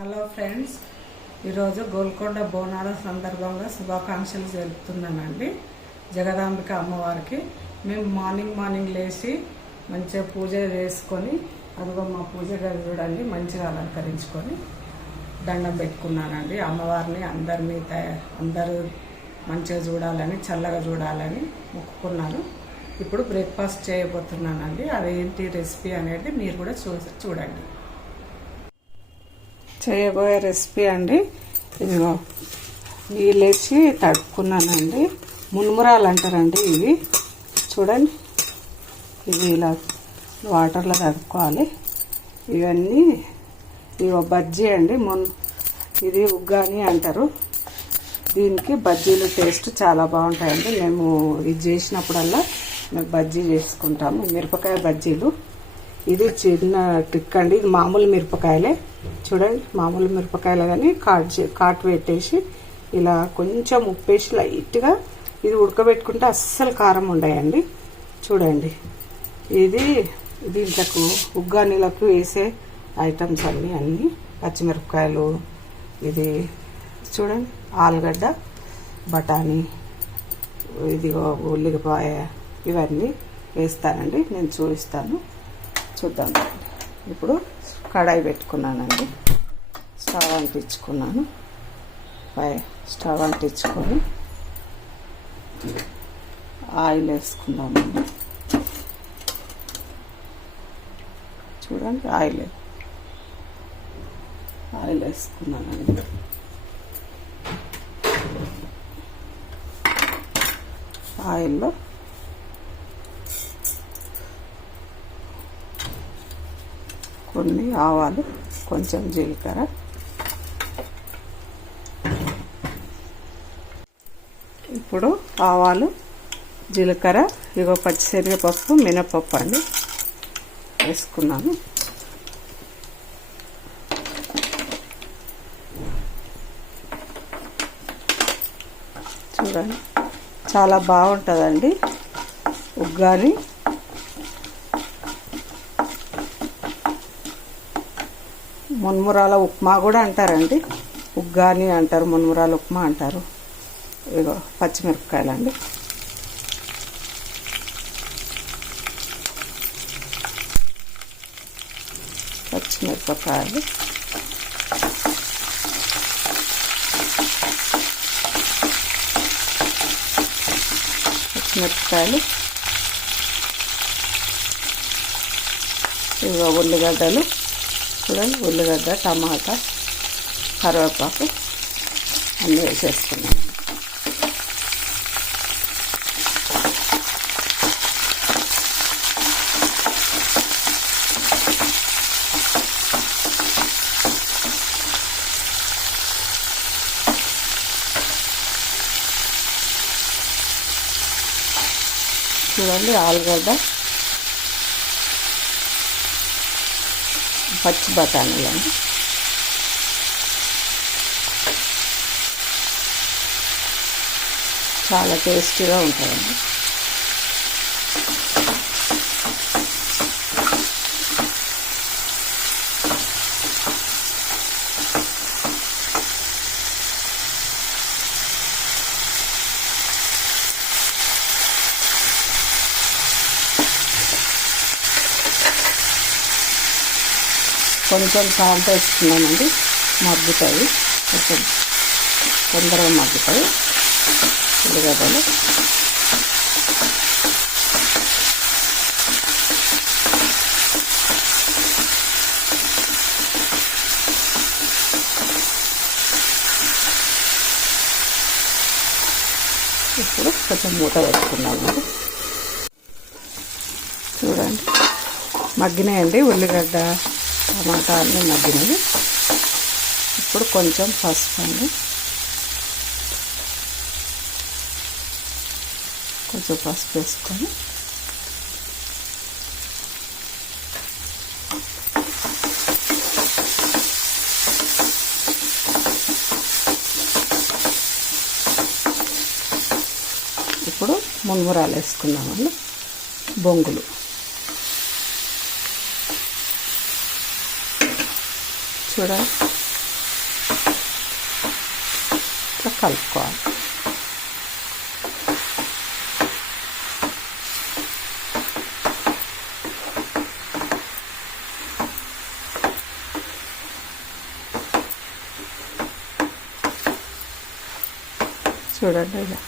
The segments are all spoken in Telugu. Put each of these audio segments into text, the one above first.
హలో ఫ్రెండ్స్ ఈరోజు గోల్కొండ బోనాల సందర్భంగా శుభాకాంక్షలు జరుపుతున్నానండి జగదాంబిక అమ్మవారికి మేము మార్నింగ్ మార్నింగ్ లేచి మంచిగా పూజ చేసుకొని అదిగో మా పూజ గది చూడండి మంచిగా అలంకరించుకొని దండం పెట్టుకున్నానండి. అమ్మవారిని అందరినీ తయ- అందరూ మంచిగా చూడాలని చల్లగా చూడాలని మొక్కుకున్నాను. ఇప్పుడు బ్రేక్ఫాస్ట్ చేయబోతున్నానండి. అదేంటి రెసిపీ అనేది మీరు కూడా చూ చూడండి. చేయబోయే రెసిపీ అండి. ఇదిగో నీళ్ళేసి తడుపుకున్నానండి. మునుమురాలు అంటారండి ఇవి. చూడండి. ఇవి ఇలా వాటర్లో తడుపుకోవాలి. ఇవన్నీ ఇవి బజ్జీ అండి. మున్ ఇది ఉగ్గాని అంటారు. దీనికి బజ్జీలు టేస్ట్ చాలా బాగుంటాయండి. మేము ఇది చేసినప్పుడల్లా మేము బజ్జీ చేసుకుంటాము. మిరపకాయ బజ్జీలు. ఇది చిన్న ట్రిక్ అండి. ఇది మామూలు మిరపకాయలే. చూడండి మామూలు మిరపకాయలు కానీ కాట్ చే- కాట్ పెట్టేసి ఇలా కొంచెం ఉప్పేసి లైట్గా ఇది ఉడకబెట్టుకుంటే అస్సలు కారం ఉండయండి. చూడండి ఇది దీంట్లకు ఉగ్గానీలకు వేసే ఐటమ్స్ అన్నీ అన్నీ. పచ్చిమిరపకాయలు ఇది చూడండి ఆలుగడ్డ బఠానీ ఇదిగో ఉల్లిపాయ ఇవన్నీ వేస్తానండి. నేను చూపిస్తాను. చూద్దాం. ఇప్పుడు కడాయి పెట్టుకున్నానండి. స్టవ్ అంటించుకున్నాను. పై స్టవ్ అంటించుకొని ఆయిల్ వేసుకున్నామండి చూడండి ఆయిల్ ఆయిల్ వేసుకున్నానండి. ఆయిల్లో కొన్ని ఆవాలు కొంచెం జీలకర్ర. ఇప్పుడు ఆవాలు జీలకర్ర ఇగో పచ్చిశనగపప్పు మినపప్పు అండి. వేసుకున్నాను. చూడండి చాలా బాగుంటుందండి ఉగ్గాని. మున్మురాల ఉప్మా కూడా అంటారండి. ఉగ్గాని అంటారు మున్మురాల ఉప్మా అంటారు. ఇగో పచ్చిమిరపకాయలండి. పచ్చిమిరపకాయలు. పచ్చిమిరపకాయలు. ఇగో ఉల్లిగడ్డలు. చూడండి ఉల్లిగడ్డ టమాటా కరివేపాకు అన్నీ వేసేసుకున్నాను చూడండి ఆలుగడ్డ పచ్చి బఠానీలండి చాలా టేస్టీగా ఉంటుందండి కొంచెం సాల్ట్ వేసుకున్నామండి. మగ్గుతాయి. కొంచెం తొందరగా మగ్గుతాయి. ఉల్లిగడ్డలు. ఇప్పుడు కొంచెం మూత పెట్టుకున్నాము చూడండి. మగ్గినాయండి ఉల్లిగడ్డ. టమాటాలని మగ్గినవి. ఇప్పుడు కొంచెం పసుపు అండి. కొంచెం పసుపు వేసుకొని. ఇప్పుడు మున్మురాలు వేసుకుందామండి. బొంగులు. చూడండి కలుపుకోవాలి. చూడండి ఇలా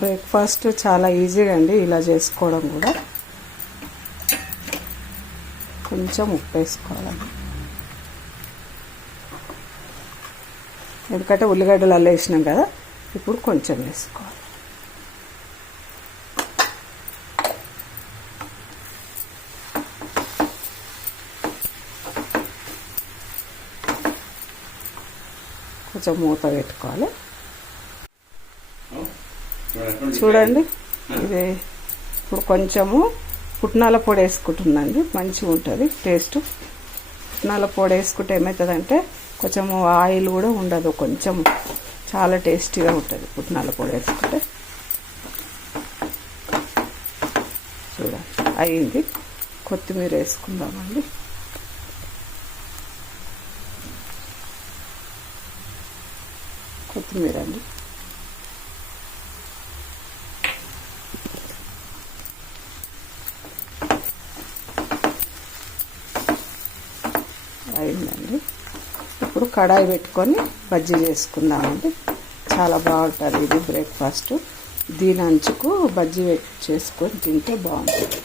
బ్రేక్ఫాస్ట్ చాలా ఈజీగా అండి ఇలా చేసుకోవడం కూడా. కొంచెం ఉప్పు వేసుకోవాలండి ఎందుకంటే ఉల్లిగడ్డలు అల్ల వేసినాం కదా ఇప్పుడు కొంచెం వేసుకోవాలి. కొంచెం మూత పెట్టుకోవాలి. చూడండి. ఇది. ఇప్పుడు కొంచెము పుట్నాల పొడి వేసుకుంటుందండి. మంచిగా ఉంటుంది. టేస్ట్. పుట్నాల పొడి వేసుకుంటే ఏమవుతుందంటే కొంచెం ఆయిల్ కూడా ఉండదు. కొంచెం చాలా టేస్టీగా ఉంటుంది పుట్నాల పొడి వేసుకుంటే. చూడండి. అయింది. కొత్తిమీర వేసుకుందామండి. కొత్తిమీర అండి. అయిందండి. ఇప్పుడు కడాయి పెట్టుకొని బజ్జీ చేసుకుందామండి. చాలా బాగుంటుంది ఇది బ్రేక్ఫాస్ట్. దీని అంచుకు బజ్జీ చేసుకొని తింటే బాగుంటుంది.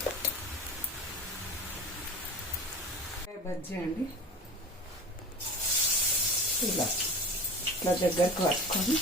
బజ్జీ అండి. ఇలా ఇట్లా దగ్గరకు పట్టుకొని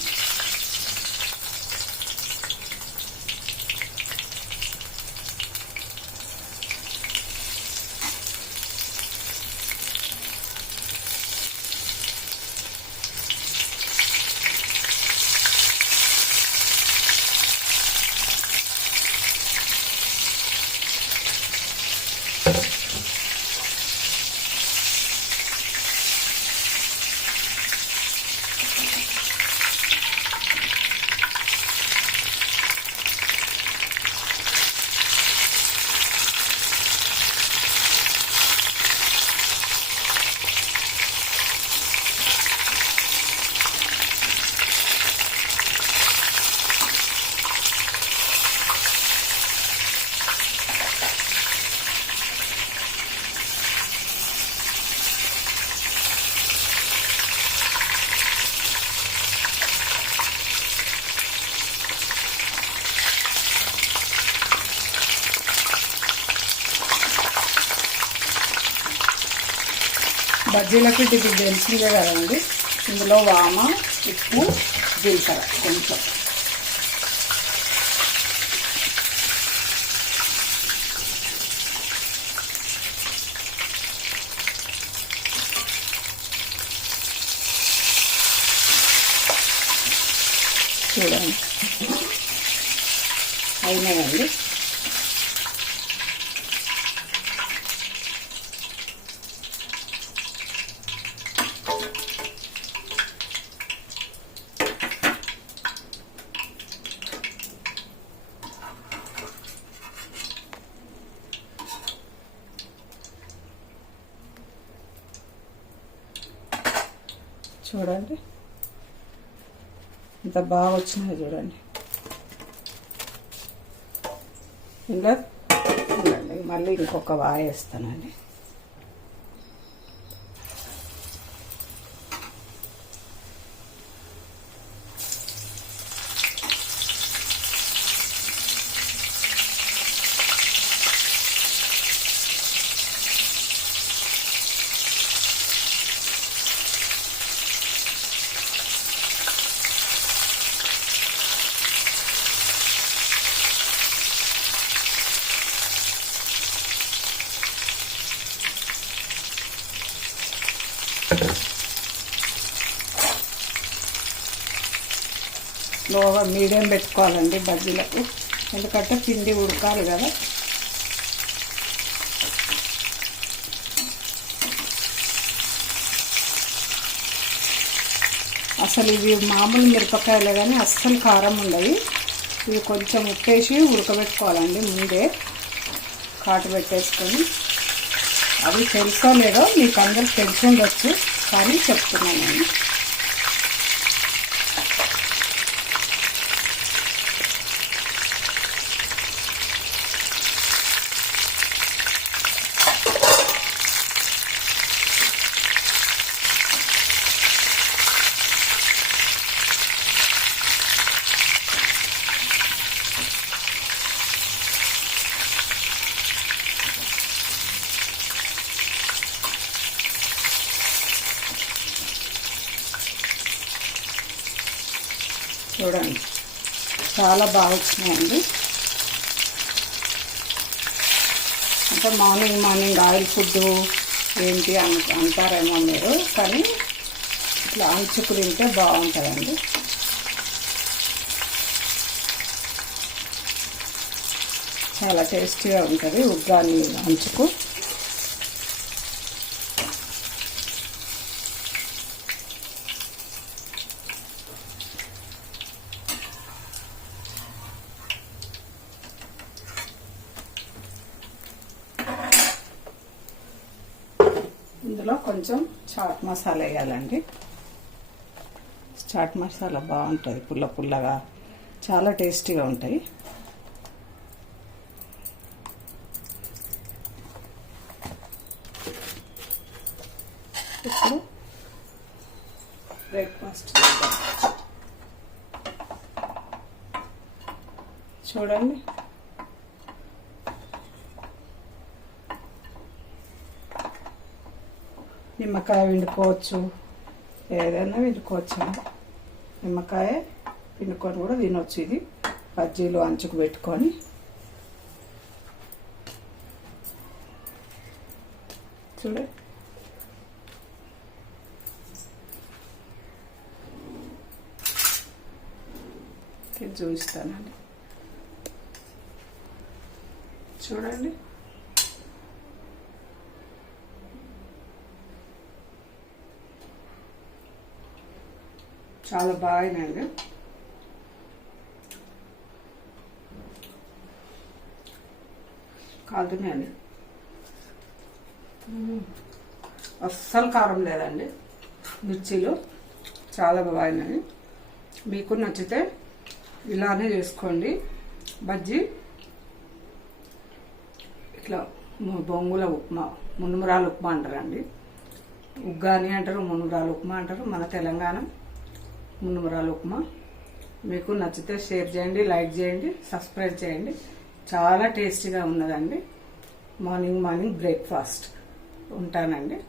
బజ్జీలకు ఇది తెలిసిందే కదండి. ఇందులో వామ ఉప్పు జీలకర్ర కొంచెం. చూడండి. అయినాయండి. చూడండి. ఇంత బాగా వచ్చినాయి చూడండి. ఇంకా మళ్ళీ ఇంకొక వాయ వేస్తానండి. లోగా మీడియం పెట్టుకోవాలండి బజ్జీలకు. ఎందుకంటే పిండి ఉడకాలి కదా. అసలు ఇవి మామూలు మిరపకాయలే కానీ అస్సలు కారం ఉండవు ఇవి కొంచెం ఉప్పేసి ఉడకబెట్టుకోవాలండి ముందే. కాటు పెట్టేసుకొని. అవి తెలుసో లేదో మీకు అందరికి తెలిసి ఉండొచ్చు కానీ చెప్తున్నాను నేను. చూడండి. చాలా బాగా వచ్చినాయండి. అంటే మార్నింగ్ మార్నింగ్ ఆయిల్ ఫుడ్ ఏంటి అను అంటారేమో మీరు కానీ ఇట్లా అంచుకు తింటే బాగుంటుందండి. చాలా టేస్టీగా ఉంటుంది ఉగ్గాని అంచుకు. ఇందులో కొంచెం చాట్ మసాలా వేయాలండి. చాట్ మసాలా బాగుంటుంది పుల్ల పుల్లగా చాలా టేస్టీగా ఉంటాయి. ఇప్పుడు బ్రేక్ఫాస్ట్ చూడండి. నిమ్మకాయ పిండుకోవచ్చు. ఏదైనా పిండుకోవచ్చు. నిమ్మకాయ పిండుకొని కూడా తినొచ్చు ఇది. బజ్జీలు అంచుకు పెట్టుకొని. చూడ. చూపిస్తానండి. చూడండి. చాలా బాగున్నాయండి కాలుతున్నాయండి అస్సలు కారం లేదండి. మిర్చీలు చాలా బాగున్నాయి. మీకు నచ్చితే ఇలానే చేసుకోండి. బజ్జీ ఇట్లా బొంగుల ఉప్మా మునుమురాలు ఉప్మా అంటారండి. ఉగ్గాని అంటారు మునుమురాలు ఉప్మా అంటారు. మన తెలంగాణ మునుమరాల ఉప్మా. మీకు నచ్చితే షేర్ చేయండి లైక్ చేయండి సబ్స్క్రైబ్ చేయండి. చాలా టేస్టీగా ఉన్నదండి. మార్నింగ్ మార్నింగ్ బ్రేక్ఫాస్ట్ ఉంటానండి.